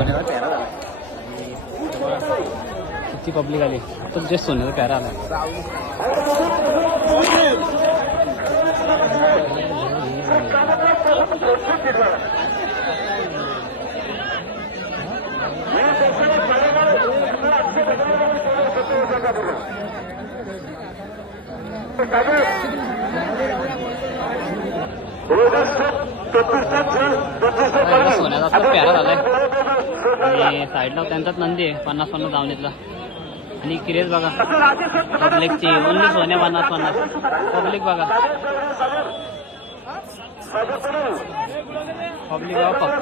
सोन्याचा पॅरा झाला किती पब्लिक आली आता जस्ट सोन्याचा पॅरा आला सोन्याचा प्यारा झालाय आणि साईडला त्यांचाच नंदी आहे 50-50 धावणीतला आणि क्रेज बघा पब्लिकची ओनली सोन्या 50-50 पब्लिक बघा पब्लिक बघा फक्त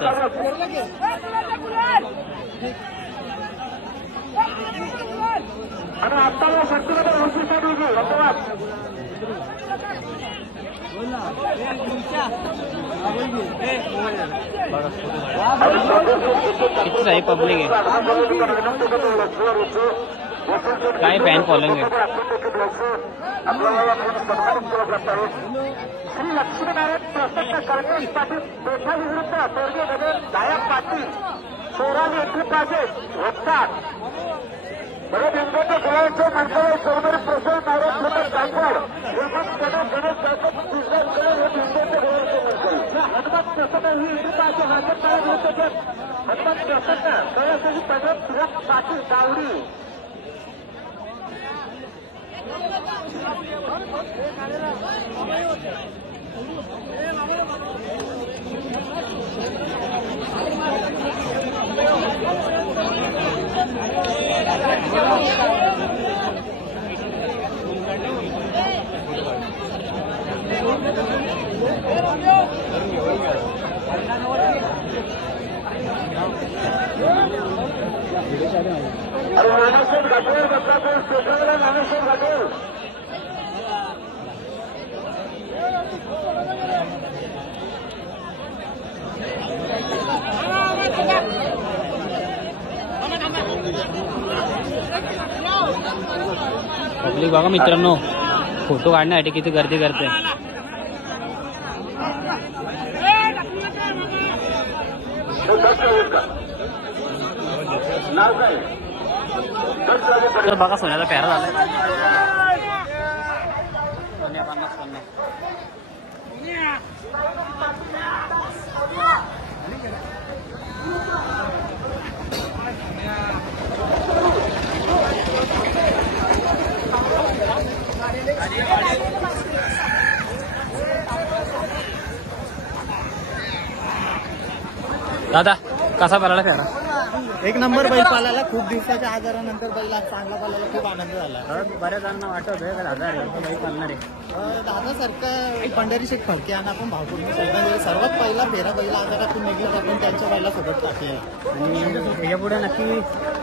किती आहे पब्लिक आहे काय फॅन फॉलोइंग आहे श्री लक्ष्मीनारायण प्रसन्न कर्मेश पाटील देशाविरुद्ध स्वर्गीय गणेश गायक पाटील सोराली एंट्री पाहिजेत होतात बरे बिंदूच्या गुलाबाच्या माणसाला सोमवारी प्रसन्न नारायण प्रताप गायकवाड गणेश गायकवाड दुसऱ्याकडे हे बिंदूच्या गुलाबाचे माणसं हनुमान प्रसन्न ही एंट्री पाहिजे हातात काळ विरुद्ध हनुमान प्रसन्न कळासाठी प्रगत सुरत पाटील दावडी नानासाहेब घाटोळ बदलापूर स्टेशनला नानासाहेब घाटोळ पब्लिक बघा मित्रांनो फोटो काढण्यासाठी किती गर्दी करते तर बघा सोन्याचा पॅरा झालाय सोन्या 50-50 दादा कसा पळाला फेरा एक नंबर बैल पालाला खूप दिवसाच्या आजारानंतर बैल चांगला पालाला खूप आनंद झाला बऱ्याच जणांना वाटत बैल पालणार आहे दादासारखं पंढरी शेठ फडके यांना आपण भाव करून सर्वात पहिला फेरा बैल आजारातून निघला आपण त्यांच्या बैला सोबत टाकले आणि यापुढे नक्की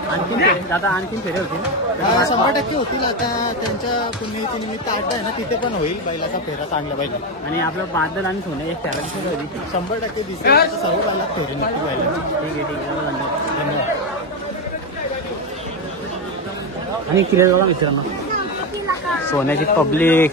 आणखीन फेरे होतील 100% होतील आता त्यांच्या पुण्यतिनिमित्त अड्डा आहे ना तिथे पण होईल बैलाचा फेरा चांगला बैल आणि आपलं बादल आणि सोने एक फेरा दिसत होती 100% दिसेल सर्व बैला फेरी नक्की बैला ठीक आहे धन्यवाद आणि किल्ले बघा मित्रांनो सोन्याची पब्लिक